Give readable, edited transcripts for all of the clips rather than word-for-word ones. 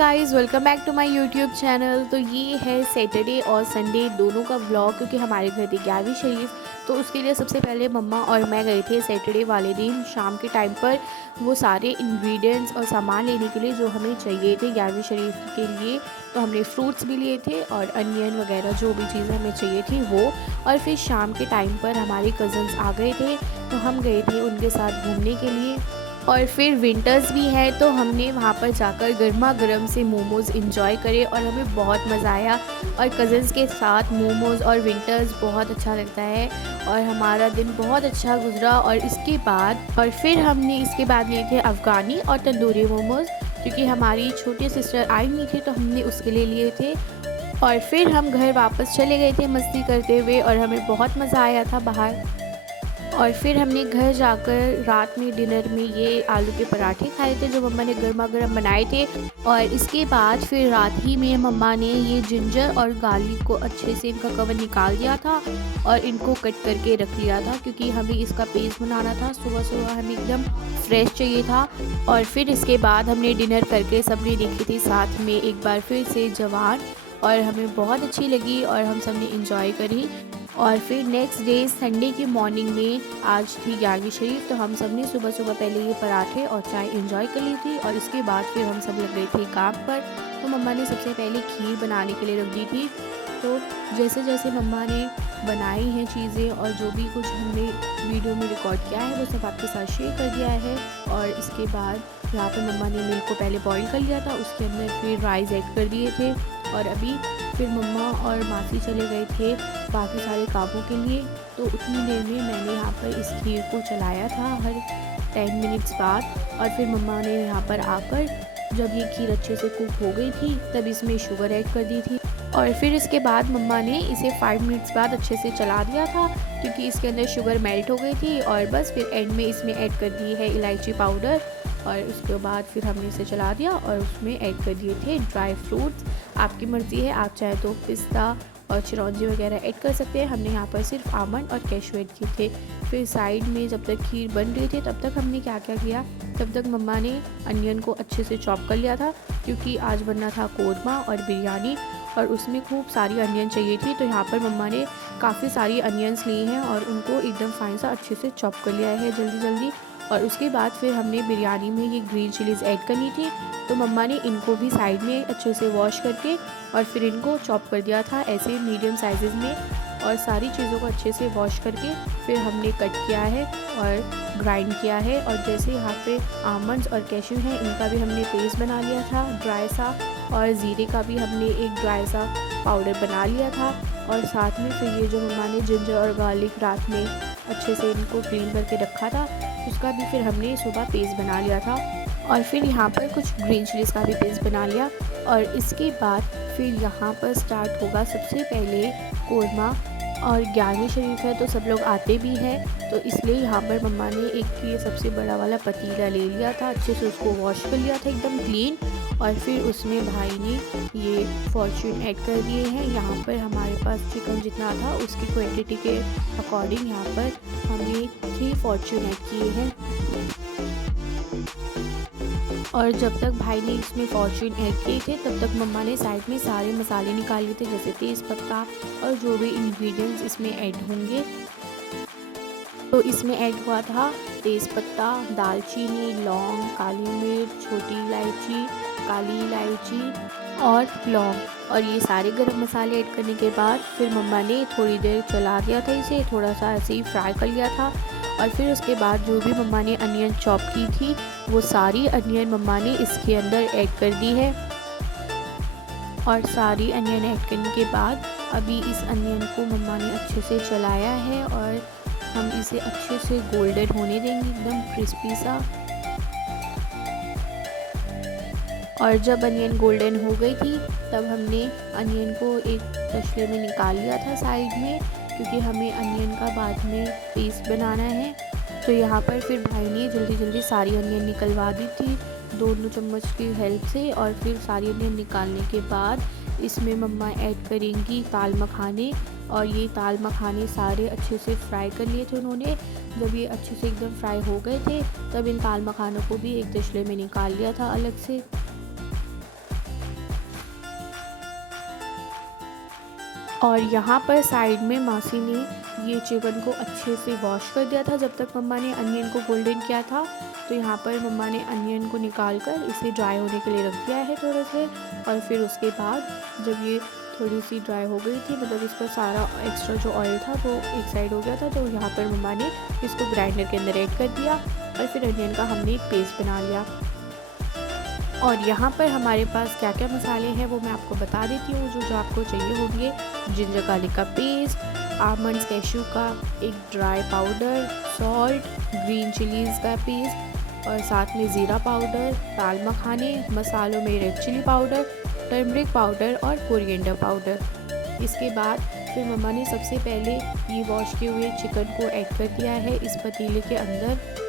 Guys, welcome back to my YouTube channel. तो ये है सैटरडे और संडे दोनों का व्लॉग, क्योंकि हमारे घर थी 11वीं शरीफ। तो उसके लिए सबसे पहले मम्मा और मैं गए थे सैटरडे वाले दिन शाम के टाइम पर वो सारे इंग्रेडिएंट्स और सामान लेने के लिए जो हमें चाहिए थे 11वीं शरीफ के लिए। तो हमने फ्रूट्स भी लिए थे और अनियन वगैरह जो भी चीज़ें हमें चाहिए थी वो। और फिर शाम के टाइम पर हमारे कज़न्स आ गए थे, तो हम गए थे उनके साथ घूमने के लिए। और फिर विंटर्स भी है, तो हमने वहाँ पर जाकर गर्मा गर्म से मोमोज़ इंजॉय करे और हमें बहुत मज़ा आया। और कज़न्स के साथ मोमोज़ और विंटर्स बहुत अच्छा लगता है और हमारा दिन बहुत अच्छा गुजरा। और फिर हमने इसके बाद लिए थे अफ़गानी और तंदूरी मोमोज़, क्योंकि हमारी छोटी सिस्टर आई नहीं थी तो हमने उसके लिए लिए थे। और फिर हम घर वापस चले गए थे मस्ती करते हुए और हमें बहुत मज़ा आया था बाहर। और फिर हमने घर जाकर रात में डिनर में ये आलू के पराठे खाए थे जो मम्मा ने गर्मा गर्म बनाए थे। और इसके बाद फिर रात ही में मम्मा ने ये जिंजर और गार्लिक को अच्छे से इनका कवर निकाल दिया था और इनको कट करके रख लिया था, क्योंकि हमें इसका पेस्ट बनाना था। सुबह सुबह हमें एकदम फ्रेश चाहिए था। और फिर इसके बाद हमने डिनर करके सबने देखी थी साथ में एक बार फिर से जवान, और हमें बहुत अच्छी लगी और हम सब ने इंजॉय करी। और फिर नेक्स्ट डे संडे की मॉर्निंग में आज थी 11वीं शरीफ, तो हम सब ने सुबह सुबह पहले ये पराठे और चाय इंजॉय कर ली थी। और इसके बाद फिर हम सब लग गए थे काम पर। तो मम्मा ने सबसे पहले खीर बनाने के लिए रख दी थी। तो जैसे जैसे मम्मा ने बनाई हैं चीज़ें और जो भी कुछ हमने वीडियो में रिकॉर्ड किया है वो सब आपके साथ शेयर कर दिया है। और इसके बाद यहाँ पर मम्मा ने मिल्क को पहले बॉईल कर लिया था, उसके अंदर फिर राइस ऐड कर दिए थे। और अभी फिर मम्मा और मासी चले गए थे बाकी सारे कामों के लिए। तो उतनी देर में मैंने यहाँ पर इस खीर को चलाया था हर 10 मिनट्स बाद। और फिर मम्मा ने यहाँ पर आकर जब ये खीर अच्छे से कुक हो गई थी तब इसमें शुगर ऐड कर दी थी। और फिर इसके बाद मम्मा ने इसे 5 मिनट्स बाद अच्छे से चला दिया था, क्योंकि इसके अंदर शुगर मेल्ट हो गई थी। और बस फिर एंड में इसमें ऐड कर दी है इलायची पाउडर। और उसके बाद फिर हमने इसे चला दिया और उसमें ऐड कर दिए थे ड्राई फ्रूट्स। आपकी मर्ज़ी है, आप चाहे तो पिस्ता और चिरौंजी वगैरह ऐड कर सकते हैं। हमने यहाँ पर सिर्फ आमंड और कैशू ऐड किए थे। फिर साइड में जब तक खीर बन रही थी तब तक हमने क्या क्या किया, तब तक मम्मा ने अनियन को अच्छे से चॉप कर लिया था, क्योंकि आज बनना था कोरमा और बिरयानी और उसमें खूब सारी अनियन चाहिए थी। तो यहाँ पर मम्मा ने काफ़ी सारी अनियंस ली हैं और उनको एकदम फाइन सा अच्छे से चॉप कर लिया है जल्दी जल्दी। और उसके बाद फिर हमने बिरयानी में ये ग्रीन चिलीज़ ऐड करनी थी, तो मम्मा ने इनको भी साइड में अच्छे से वॉश करके और फिर इनको चॉप कर दिया था ऐसे मीडियम साइज़ में। और सारी चीज़ों को अच्छे से वॉश करके फिर हमने कट किया है और ग्राइंड किया है। और जैसे यहाँ पे आमंड्स और कैशू हैं, इनका भी हमने पेस्ट बना लिया था ड्राई सा। और ज़ीरे का भी हमने एक ड्राई सा पाउडर बना लिया था। और साथ में फिर ये जो मम्मा ने जिंजर और गार्लिक रात में अच्छे से इनको क्लीन करके रखा था, उसका भी फिर हमने सुबह पेस्ट बना लिया था। और फिर यहाँ पर कुछ ग्रीन चिलीज़ का भी पेस्ट बना लिया। और इसके बाद फिर यहाँ पर स्टार्ट होगा सबसे पहले कोरमा। और 11वीं शरीफ है तो सब लोग आते भी हैं, तो इसलिए यहाँ पर मम्मा ने एक ये सबसे बड़ा वाला पतीला ले लिया था, अच्छे से उसको वॉश कर लिया था एकदम क्लीन। और फिर उसमें भाई ने ये फॉर्चून ऐड कर दिए हैं। यहाँ पर हमारे पास चिकन जितना था उसकी क्वांटिटी के अकॉर्डिंग यहाँ पर हमने 3 फॉर्चून ऐड किए हैं। और जब तक भाई ने इसमें फॉर्चून ऐड किए थे तब तक मम्मा ने साइड में सारे मसाले निकाल लिए थे, जैसे तेज़ पत्ता और जो भी इंग्रेडिएंट्स इसमें ऐड होंगे। तो इसमें ऐड हुआ था तेज़ पत्ता, दालचीनी, लौंग, काली मिर्च, छोटी इलायची, काली इलायची और लौंग। और ये सारे गरम मसाले ऐड करने के बाद फिर मम्मा ने थोड़ी देर चला दिया था, इसे थोड़ा सा ऐसे ही फ्राई कर लिया था। और फिर उसके बाद जो भी मम्मा ने अनियन चॉप की थी वो सारी अनियन मम्मा ने इसके अंदर ऐड कर दी है। और सारी अनियन ऐड करने के बाद अभी इस अनियन को मम्मा ने अच्छे से चलाया है और हम इसे अच्छे से गोल्डन होने देंगे, एकदम क्रिस्पी सा। और जब अनियन गोल्डन हो गई थी तब हमने अनियन को एक तसले में निकाल लिया था साइड में, क्योंकि हमें अनियन का बाद में पेस्ट बनाना है। तो यहाँ पर फिर भाई ने जल्दी जल्दी सारी अनियन निकलवा दी थी दोनों चम्मच की हेल्प से। और फिर सारी अनियन निकालने के बाद इसमें मम्मा ऐड करेंगी ताल मखाने। और ये ताल मखाने सारे अच्छे से फ्राई कर लिए थे उन्होंने। जब ये अच्छे से एकदम फ्राई हो गए थे तब इन ताल मखानों को भी एक तसले में निकाल लिया था अलग से। और यहाँ पर साइड में मासी ने ये चिकन को अच्छे से वॉश कर दिया था जब तक मम्मा ने अनियन को गोल्डन किया था। तो यहाँ पर मम्मा ने अनियन को निकाल कर इसे ड्राई होने के लिए रख दिया है थोड़े से। और फिर उसके बाद जब ये थोड़ी सी ड्राई हो गई थी, मतलब इसका सारा एक्स्ट्रा जो ऑयल था वो एक साइड हो गया था, तो यहाँ पर मम्मा ने इसको ग्राइंडर के अंदर ऐड कर दिया और फिर अनियन का हमने एक पेस्ट बना लिया। और यहाँ पर हमारे पास क्या क्या मसाले हैं वो मैं आपको बता देती हूँ, जो आपको चाहिए होंगे। जिंजर गार्लिक का पेस्ट, आमंड्स कैशू का एक dry powder, salt, green chillies का पेस्ट और साथ में ज़ीरा पाउडर, दाल मखाने, मसालों में red chilli powder, turmeric powder और कोरिएंडर पाउडर। इसके बाद फिर मम्मा ने सबसे पहले ये वॉश किए हुए चिकन को ऐड कर दिया है इस पतीले के अंदर।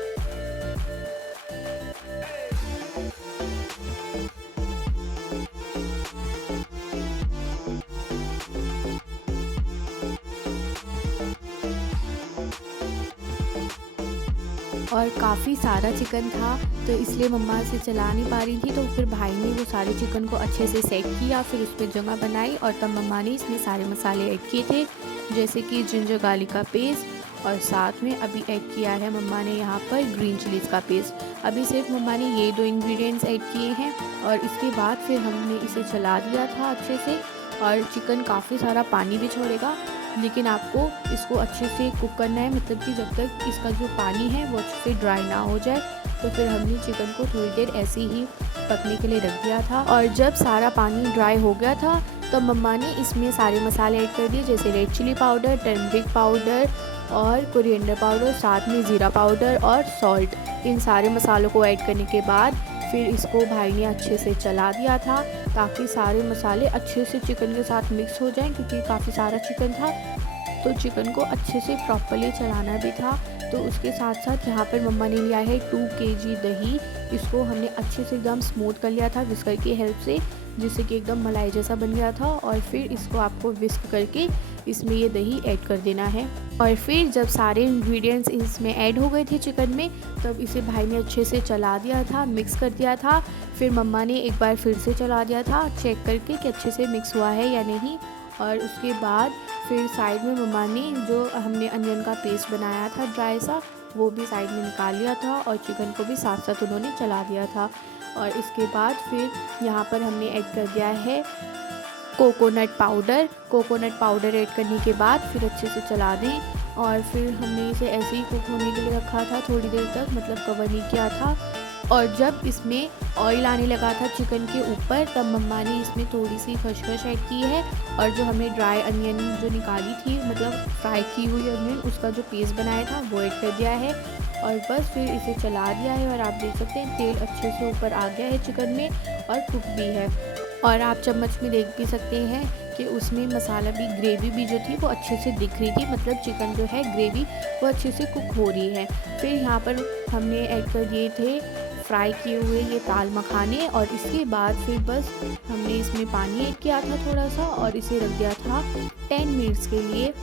और काफ़ी सारा चिकन था तो इसलिए मम्मा से चला नहीं पा रही थी, तो फिर भाई ने वो सारे चिकन को अच्छे से सेट किया, फिर उस पर जगह बनाई और तब मम्मा ने इसमें सारे मसाले ऐड किए थे, जैसे कि जिंजर गार्लिक का पेस्ट और साथ में अभी ऐड किया है मम्मा ने यहाँ पर ग्रीन चिलीज़ का पेस्ट। अभी सिर्फ मम्मा ने ये 2 इंग्रेडिएंट्स ऐड किए हैं और इसके बाद फिर हमने इसे चला दिया था अच्छे से। और चिकन काफ़ी सारा पानी भी छोड़ेगा, लेकिन आपको इसको अच्छे से कुक करना है, मतलब कि जब तक इसका जो पानी है वो अच्छे से ड्राई ना हो जाए। तो फिर हमने चिकन को थोड़ी देर ऐसे ही पकने के लिए रख दिया था। और जब सारा पानी ड्राई हो गया था तब मम्मा ने इसमें सारे मसाले ऐड कर दिए, जैसे red chilli powder, turmeric powder और कोरिएंडर पाउडर, साथ में ज़ीरा पाउडर और सॉल्ट। इन सारे मसालों को ऐड करने के बाद फिर इसको भाई ने अच्छे से चला दिया था ताकि सारे मसाले अच्छे से चिकन के साथ मिक्स हो जाएं, क्योंकि काफ़ी सारा चिकन था तो चिकन को अच्छे से प्रॉपर्ली चलाना भी था। तो उसके साथ साथ यहाँ पर मम्मा ने लिया है 2 kg दही। इसको हमने अच्छे से एकदम स्मूथ कर लिया था विस्कर की हेल्प से, जिससे कि एकदम मलाई जैसा बन गया था। और फिर इसको आपको विस्क करके इसमें ये दही ऐड कर देना है। और फिर जब सारे इंग्रेडिएंट्स इसमें ऐड हो गए थे चिकन में, तब इसे भाई ने अच्छे से चला दिया था, मिक्स कर दिया था। फिर मम्मा ने एक बार फिर से चला दिया था चेक करके कि अच्छे से मिक्स हुआ है या नहीं। और उसके बाद फिर साइड में मम्मा ने जो हमने अनियन का पेस्ट बनाया था ड्राई सा, वो भी साइड में निकाल लिया था और चिकन को भी साथ साथ उन्होंने चला दिया था। और इसके बाद फिर यहाँ पर हमने ऐड कर दिया है coconut powder. Coconut powder add करने के बाद फिर अच्छे से चला दें। और फिर हमने इसे ऐसे ही कुक होने के लिए रखा था थोड़ी देर तक, मतलब कवर नहीं किया था। और जब इसमें ऑयल आने लगा था चिकन के ऊपर, तब मम्मा ने इसमें थोड़ी सी खसखस ऐड की है और जो हमने ड्राई अनियन जो निकाली थी, मतलब फ्राई की हुई अनियन, उसका जो पेस्ट बनाया था वो ऐड कर दिया है। और बस फिर इसे चला दिया है और आप देख सकते हैं तेल अच्छे से ऊपर आ गया है चिकन में और कुक भी है। और आप चम्मच में देख भी सकते हैं कि उसमें मसाला भी, ग्रेवी भी जो थी वो अच्छे से दिख रही थी, मतलब चिकन जो है ग्रेवी वो अच्छे से कुक हो रही है। फिर यहाँ पर हमने ऐड कर दिए थे फ्राई किए हुए ये दाल मखाने। और इसके बाद फिर बस हमने इसमें पानी ऐड किया था थोड़ा सा और इसे रख दिया था 10 मिनट्स के लिए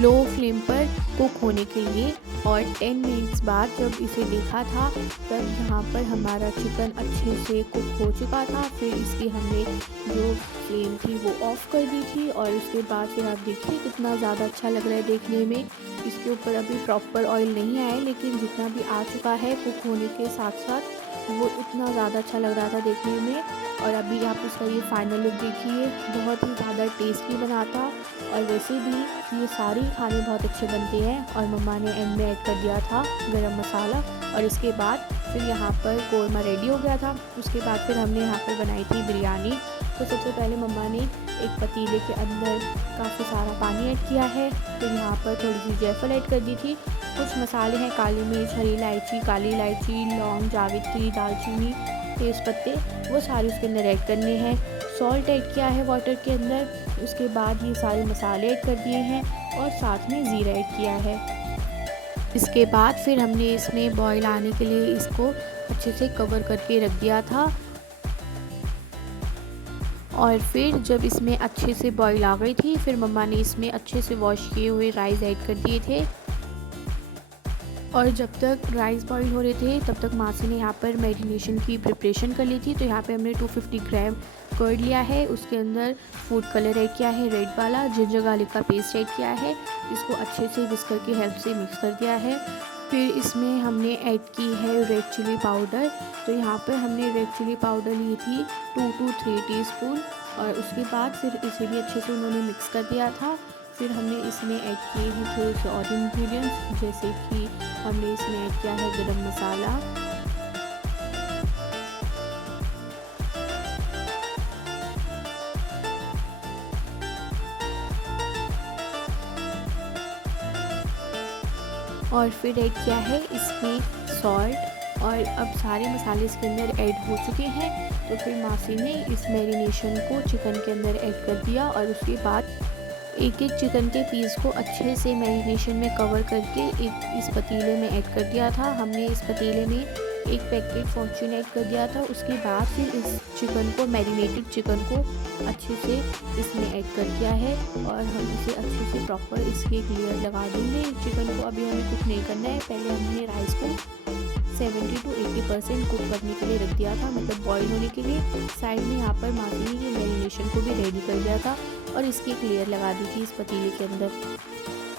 लो फ्लेम पर कुक होने के लिए। और 10 मिनट्स बाद जब इसे देखा था तब यहाँ पर हमारा चिकन अच्छे से कुक हो चुका था। फिर इसकी हमने जो फ्लेम थी वो ऑफ़ कर दी थी। और उसके बाद फिर आप देखिए कितना ज़्यादा अच्छा लग रहा है देखने में। इसके ऊपर अभी प्रॉपर ऑयल नहीं आया, लेकिन जितना भी आ चुका है कुक होने के साथ साथ वो इतना ज़्यादा अच्छा लग रहा था देखने में। और अभी आप उसका ये फाइनल लुक देखिए, बहुत ही ज़्यादा टेस्टी बना था। और वैसे भी ये सारे खाने बहुत अच्छे बनते हैं। और मम्मा ने एंड में ऐड कर दिया था गरम मसाला। और इसके बाद फिर यहाँ पर कोरमा रेडी हो गया था। उसके बाद फिर हमने यहाँ पर बनाई थी बिरयानी। तो सबसे पहले मम्मा ने एक पतीले के अंदर काफ़ी सारा पानी ऐड किया है। फिर यहाँ पर थोड़ी सी जायफल ऐड कर दी थी। कुछ मसाले हैं, काली मिर्च, हरी इलायची, काली इलायची, लौंग, जावित्री, दालचीनी, तेज़पत्ते, वो सारे उसके अंदर ऐड करने हैं। सॉल्ट ऐड किया है वाटर के अंदर। उसके बाद ये सारे मसाले ऐड कर दिए हैं और साथ में ज़ीरा ऐड किया है। इसके बाद फिर हमने इसमें बॉईल आने के लिए इसको अच्छे से कवर करके रख दिया था। और फिर जब इसमें अच्छे से बॉईल आ गई थी, फिर मम्मा ने इसमें अच्छे से वॉश किए हुए राइस ऐड कर दिए थे। और जब तक राइस बॉईल हो रहे थे तब तक मासी ने यहाँ पर मैरिनेशन की प्रिपरेशन कर ली थी। तो यहाँ पे हमने 250 ग्राम कर्ड लिया है, उसके अंदर फूड कलर ऐड किया है रेड वाला, जिंजर गार्लिक का पेस्ट ऐड किया है, इसको अच्छे से विस्कर की हेल्प से मिक्स कर दिया है। फिर इसमें हमने ऐड की है रेड चिली पाउडर। तो यहाँ पर हमने रेड चिली पाउडर ली थी 2 to 3 टीस्पून, और उसके बाद फिर इसे भी अच्छे से उन्होंने मिक्स कर दिया था। फिर हमने इसमें ऐड किए हैं थोड़े से और इंग्रेडिएंट्स, जैसे कि हमने इसमें ऐड किया है गरम मसाला, और फिर ऐड किया है इसमें सॉल्ट। और अब सारे मसाले इसके अंदर ऐड हो चुके हैं। तो फिर मासी ने इस मैरिनेशन को चिकन के अंदर ऐड कर दिया, और उसके बाद एक एक चिकन के पीस को अच्छे से मैरिनेशन में कवर करके इस पतीले में ऐड कर दिया था। हमने इस पतीले में एक पैकेट फॉर्चून ऐड कर दिया था। उसके बाद फिर इस चिकन को, मैरिनेटेड चिकन को अच्छे से इसमें ऐड कर दिया है, और हम इसे अच्छे से प्रॉपर इसके एक लेयर लगा देंगे। चिकन को अभी हमें कुक नहीं करना है, पहले हमने राइस को 70 to 80% कुक करने के लिए रख दिया था, मतलब बॉईल होने के लिए। साइड में यहाँ पर मासी ने ये मैरिनेशन को भी रेडी कर दिया था, और इसकी एक लेयर लगा दी थी इस पतीले के अंदर।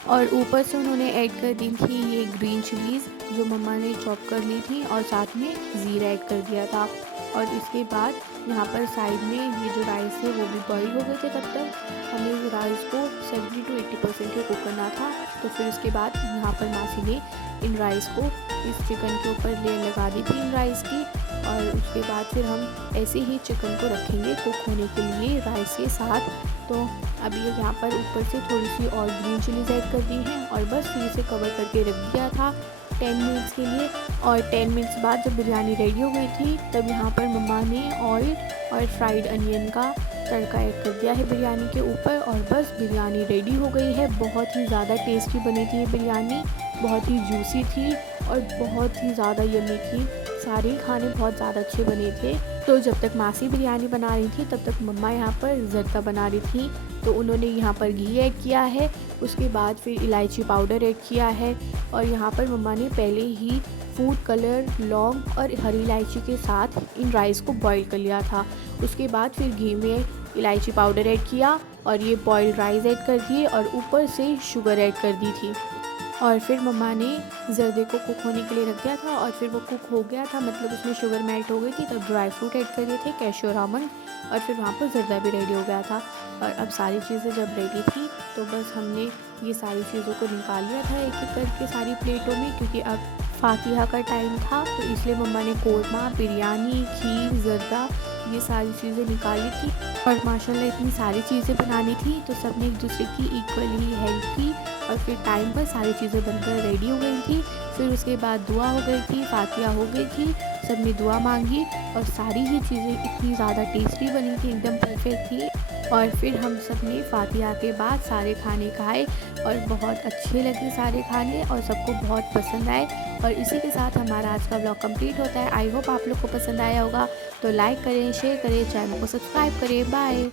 और ऊपर से उन्होंने ऐड कर दी थी ये ग्रीन चिलीज़ जो मम्मा ने चॉप कर ली थी, और साथ में ज़ीरा ऐड कर दिया था। और इसके बाद यहाँ पर साइड में ये जो राइस है वो भी बॉईल हो गए थे। तब तक हमें राइस को 70 to 80% ही कुक करना था। तो फिर उसके बाद यहाँ पर मासी ने इन राइस को इस चिकन के ऊपर लेयर लगा दी थी इन राइस की, और उसके बाद फिर हम ऐसे ही चिकन को रखेंगे कुक होने के लिए राइस के साथ। तो अभी यहाँ पर ऊपर से थोड़ी सी और ग्रीन चिलीज ऐड कर दी हैं, और बस फिर इसे कवर करके रख दिया था 10 मिनट्स के लिए। और 10 मिनट्स बाद जब बिरयानी रेडी हो गई थी, तब यहाँ पर मम्मा ने ऑयल और फ्राइड अनियन का तड़का ऐड कर दिया है बिरयानी के ऊपर, और बस बिरयानी रेडी हो गई है। बहुत ही ज़्यादा टेस्टी बनी थी ये बिरयानी, बहुत ही जूसी थी और बहुत ही ज़्यादा यम्मी थी। सारे खाने बहुत ज़्यादा अच्छे बने थे। तो जब तक मासी बिरयानी बना रही थी, तब तक मम्मा यहाँ पर ज़र्दा बना रही थी। तो उन्होंने यहाँ पर घी ऐड किया है, उसके बाद फिर इलायची पाउडर ऐड किया है, और यहाँ पर मम्मा ने पहले ही फूड कलर, लौंग और हरी इलायची के साथ इन राइस को बॉईल कर लिया था। उसके बाद फिर घी में इलायची पाउडर ऐड किया, और ये बॉइल्ड राइस ऐड कर दिए, और ऊपर से शुगर ऐड कर दी थी। और फिर मम्मा ने जर्दे को कुक होने के लिए रख दिया था, और फिर वो कुक हो गया था, मतलब उसमें शुगर मेल्ट हो गई थी। तब ड्राई फ्रूट ऐड कर दिए थे, कैशू और आमंड, और फिर वहाँ पर जर्दा भी रेडी हो गया था। और अब सारी चीज़ें जब रेडी थी, तो बस हमने ये सारी चीज़ों को निकाल लिया था एक एक करके सारी प्लेटों में, क्योंकि अब फातिहा का टाइम था। तो इसलिए मम्मा ने कोरमा, बिरयानी, खीर, जर्दा, ये सारी चीज़ें निकाली थी। और माशाल्लाह इतनी सारी चीज़ें बनानी थी, तो सब ने एक दूसरे की इक्वली हेल्प की, और फिर टाइम पर सारी चीज़ें बनकर रेडी हो गई थी। फिर उसके बाद दुआ हो गई थी, फातिहा हो गई थी, सब ने दुआ मांगी, और सारी ही चीज़ें इतनी ज़्यादा टेस्टी बनी थी, एकदम परफेक्ट थी। और फिर हम सब ने फातिहा के बाद सारे खाने खाए, और बहुत अच्छे लगे सारे खाने, और सबको बहुत पसंद आए। और इसी के साथ हमारा आज का ब्लॉग कंप्लीट होता है। आई होप आप लोग को पसंद आया होगा। तो लाइक करें, शेयर करें, चैनल को सब्सक्राइब करें। बाय।